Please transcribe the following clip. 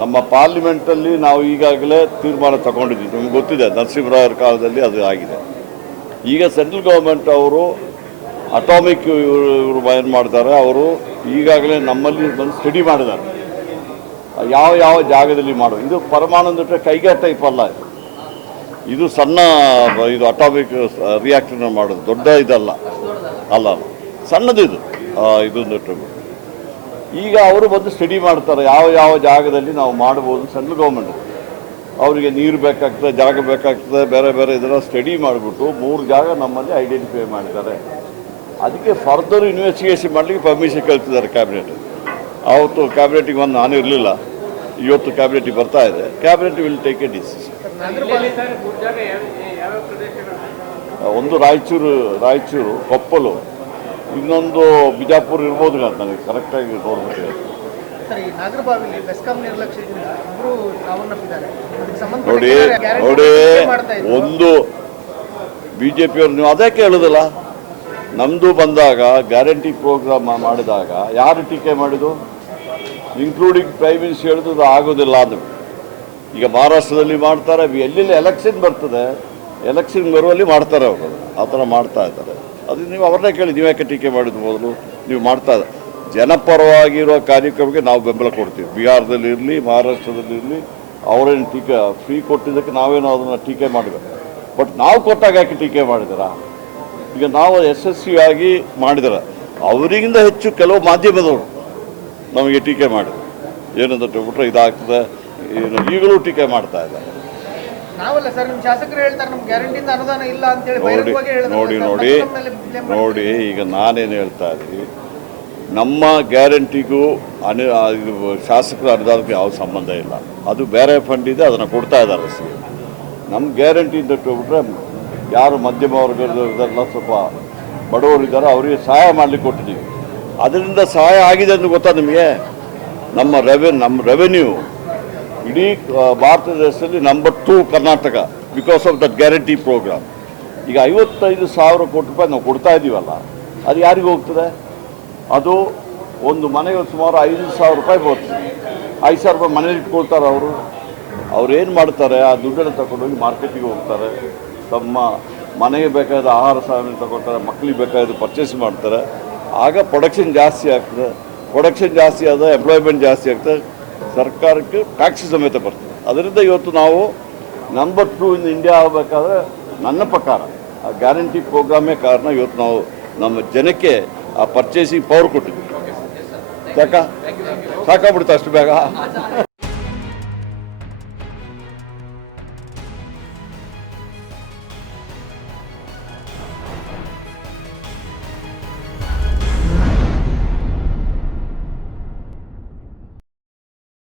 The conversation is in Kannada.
ನಮ್ಮ ಪಾರ್ಲಿಮೆಂಟಲ್ಲಿ ನಾವು ಈಗಾಗಲೇ ತೀರ್ಮಾನ ತಗೊಂಡಿದ್ದೀವಿ. ನಮ್ಗೆ ಗೊತ್ತಿದೆ, ನರಸಿಂಹರಾಯರ ಕಾಲದಲ್ಲಿ ಅದು ಆಗಿದೆ. ಈಗ ಸೆಂಟ್ರಲ್ ಗೌರ್ಮೆಂಟ್ ಅವರು ಅಟಾಮಿಕ್ ಇವರು ಏನು ಮಾಡ್ತಾರೆ, ಅವರು ಈಗಾಗಲೇ ನಮ್ಮಲ್ಲಿ ಬಂದು ಸ್ಟಡಿ ಮಾಡಿದ್ದಾರೆ ಯಾವ ಯಾವ ಜಾಗದಲ್ಲಿ ಮಾಡೋದು. ಇದು ಪರಮಾಣು ಅಂದರೆ ಕೈಗೆ ಟೈಪ್ ಅಲ್ಲ, ಇದು ಸಣ್ಣ ಇದು ಅಟಾಮಿಕ್ ರಿಯಾಕ್ಟರ್ನ ಮಾಡೋದು, ದೊಡ್ಡ ಇದಲ್ಲ ಅಲ್ಲ, ಸಣ್ಣದು ಇದು ಈಗ ಅವರು ಬಂದು ಸ್ಟಡಿ ಮಾಡ್ತಾರೆ ಯಾವ ಯಾವ ಜಾಗದಲ್ಲಿ ನಾವು ಮಾಡ್ಬೋದು. ಸೆಂಟ್ರಲ್ ಗೌರ್ಮೆಂಟ್ ಅವರಿಗೆ ನೀರು ಬೇಕಾಗ್ತದೆ, ಜಾಗ ಬೇಕಾಗ್ತದೆ, ಬೇರೆ ಬೇರೆ ಇದನ್ನು ಸ್ಟಡಿ ಮಾಡಿಬಿಟ್ಟು 3 ಜಾಗ ನಮ್ಮಲ್ಲಿ ಐಡೆಂಟಿಫೈ ಮಾಡಿದ್ದಾರೆ. ಅದಕ್ಕೆ ಫರ್ದರ್ ಇನ್ವೆಸ್ಟಿಗೇಷನ್ ಮಾಡಲಿಕ್ಕೆ ಪರ್ಮಿಷನ್ ಕಳ್ತಿದ್ದಾರೆ ಕ್ಯಾಬಿನೆಟ್. ಆವತ್ತು ಕ್ಯಾಬಿನೆಟಿಗೆ ಬಂದು ನಾನು ಇರಲಿಲ್ಲ, ಇವತ್ತು ಕ್ಯಾಬಿನೆಟಿಗೆ ಬರ್ತಾ ಇದೆ. Cabinet will take A decision. ಒಂದು ರಾಯಚೂರು ಕೊಪ್ಪಲು, ಇನ್ನೊಂದು ಬಿಜಾಪುರ ಇರ್ಬೋದು ಅಂತ ನನಗೆ ಕರೆಕ್ಟಾಗಿ ನೋಡ್ಬಿಟ್ಟಿದೆ. ನೋಡಿ ಒಂದು BJಪಿಯವ್ರು ನೀವು ಅದೇ ಕೇಳೋದಿಲ್ಲ. ನಮ್ಮದು ಬಂದಾಗ ಗ್ಯಾರಂಟಿ ಪ್ರೋಗ್ರಾಮ್ ಮಾಡಿದಾಗ ಯಾರು ಟೀಕೆ ಮಾಡಿದ್ದು, ಇನ್ಕ್ಲೂಡಿಂಗ್ ಪ್ರೈಮ್ ಮಿನಿಸ್ಟರ್ ಹೇಳಿದ್ರು ಅದು ಆಗೋದಿಲ್ಲ ಅಂದ್ವಿ. ಈಗ ಮಹಾರಾಷ್ಟ್ರದಲ್ಲಿ ಮಾಡ್ತಾರೆ, ಎಲ್ಲೆಲ್ಲಿ ಎಲೆಕ್ಷನ್ ಬರ್ತದೆ, ಎಲೆಕ್ಷನ್ ಬರುವಲ್ಲಿ ಮಾಡ್ತಾರೆ ಅವರು, ಆ ಥರ ಮಾಡ್ತಾ ಇದ್ದಾರೆ. ಅದು ನೀವು ಅವ್ರನ್ನೇ ಕೇಳಿ, ನೀವು ಯಾಕೆ ಟೀಕೆ ಮಾಡಿದ್ದು ಮೊದಲು ನೀವು ಮಾಡ್ತಾ ಇದ್ದಾರೆ. ಜನಪರವಾಗಿರೋ ಕಾರ್ಯಕ್ರಮಕ್ಕೆ ನಾವು ಬೆಂಬಲ ಕೊಡ್ತೀವಿ. ಬಿಹಾರದಲ್ಲಿ ಇರಲಿ, ಮಹಾರಾಷ್ಟ್ರದಲ್ಲಿ ಇರಲಿ, ಅವರೇನು ಟೀಕೆ ಫ್ರೀ ಕೊಟ್ಟಿದ್ದಕ್ಕೆ ನಾವೇನೋ ಅದನ್ನು ಟೀಕೆ ಮಾಡಬೇಕು. ಬಟ್ ನಾವು ಕೊಟ್ಟಾಗ ಯಾಕೆ ಟೀಕೆ ಮಾಡಿದಾರ? ಈಗ ನಾವು ಯಶಸ್ವಿಯಾಗಿ ಮಾಡಿದಾರೆ. ಅವರಿಗಿಂತ ಹೆಚ್ಚು ಕೆಲವು ಮಾಧ್ಯಮದವರು ನಮಗೆ ಟೀಕೆ ಮಾಡಿದ್ರು. ಏನಂತ ಬಿಟ್ರೆ ಇದಾಗ್ತದೆ, ಏನು ಈಗಲೂ ಟೀಕೆ ಮಾಡ್ತಾ ಇದ್ದಾರೆ. ನೋಡಿ ಈಗ ನಾನೇನು ಹೇಳ್ತಾ ಇದ್ದೀನಿ, ನಮ್ಮ ಗ್ಯಾರಂಟಿಗೂ ಶಾಸಕರ ಅನುದಾನಕ್ಕೆ ಯಾವ ಸಂಬಂಧ ಇಲ್ಲ. ಅದು ಬೇರೆ ಫಂಡ್ ಇದೆ, ಅದನ್ನು ಕೊಡ್ತಾ ಇದ್ದಾರೆ. ನಮ್ಮ ಗ್ಯಾರಂಟಿ ಅಂತ ಬಿಟ್ರೆ ಯಾರು ಮಧ್ಯಮ ವರ್ಗದಲ್ಲ, ಸ್ವಲ್ಪ ಬಡವರಿದ್ದಾರೆ, ಅವರಿಗೆ ಸಹಾಯ ಮಾಡಲಿಕ್ಕೆ ಕೊಟ್ಟಿದ್ದೀವಿ. ಅದರಿಂದ ಸಹಾಯ ಆಗಿದೆ ಅಂತ ಗೊತ್ತಾ ನಿಮಗೆ? ನಮ್ಮ ರೆವೆನ್ಯೂ ಇಡೀ ಭಾರತ ದೇಶದಲ್ಲಿ number 2 Karnataka, because of that guarantee programme. ಈಗ 55,000 ಕೋಟಿ ರೂಪಾಯಿ ನಾವು ಕೊಡ್ತಾ ಇದ್ದೀವಲ್ಲ, ಅದು ಯಾರಿಗೂ ಹೋಗ್ತದೆ? ಅದು ಒಂದು ಮನೆಗೆ ಸುಮಾರು 5,000 ರೂಪಾಯಿ ಹೋಗ್ತದೆ. 5,000 ರೂಪಾಯಿ ಮನೇಲಿ ಇಟ್ಕೊಳ್ತಾರೆ ಅವ್ರು ಏನು ಮಾಡ್ತಾರೆ, ಆ ದುಡ್ಡನ್ನು ತಗೊಂಡೋಗಿ ಮಾರ್ಕೆಟಿಗೆ ಹೋಗ್ತಾರೆ, ತಮ್ಮ ಮನೆಗೆ ಬೇಕಾದ ಆಹಾರ ಸಾಮಾನು ತಗೊಳ್ತಾರೆ, ಮಕ್ಕಳಿಗೆ ಬೇಕಾದ ಪರ್ಚೇಸ್ ಮಾಡ್ತಾರೆ. ಆಗ ಪ್ರೊಡಕ್ಷನ್ ಜಾಸ್ತಿ ಆಗ್ತದೆ. ಪ್ರೊಡಕ್ಷನ್ ಜಾಸ್ತಿ ಆದ ಎಂಪ್ಲಾಯ್ಮೆಂಟ್ ಜಾಸ್ತಿ ಆಗ್ತದೆ, ಸರ್ಕಾರಕ್ಕೆ ಟ್ಯಾಕ್ಸ್ ಸಮೇತ ಬರ್ತದೆ. ಅದರಿಂದ ಇವತ್ತು ನಾವು ನಂಬರ್ 2 ಇನ್ ಇಂಡಿಯಾ ಆಗಬೇಕಾದ್ರೆ ನನ್ನ ಪ್ರಕಾರ ಆ ಗ್ಯಾರಂಟಿ ಪ್ರೋಗ್ರಾಮೇ ಕಾರಣ. ಇವತ್ತು ನಾವು ನಮ್ಮ ಜನಕ್ಕೆ ಆ ಪರ್ಚೇಸಿಂಗ್ ಪವರ್ ಕೊಟ್ಟಿದ್ವಿ. ಸಾಕಾಗ್ಬಿಡ್ತು ಅಷ್ಟು ಬೇಗ.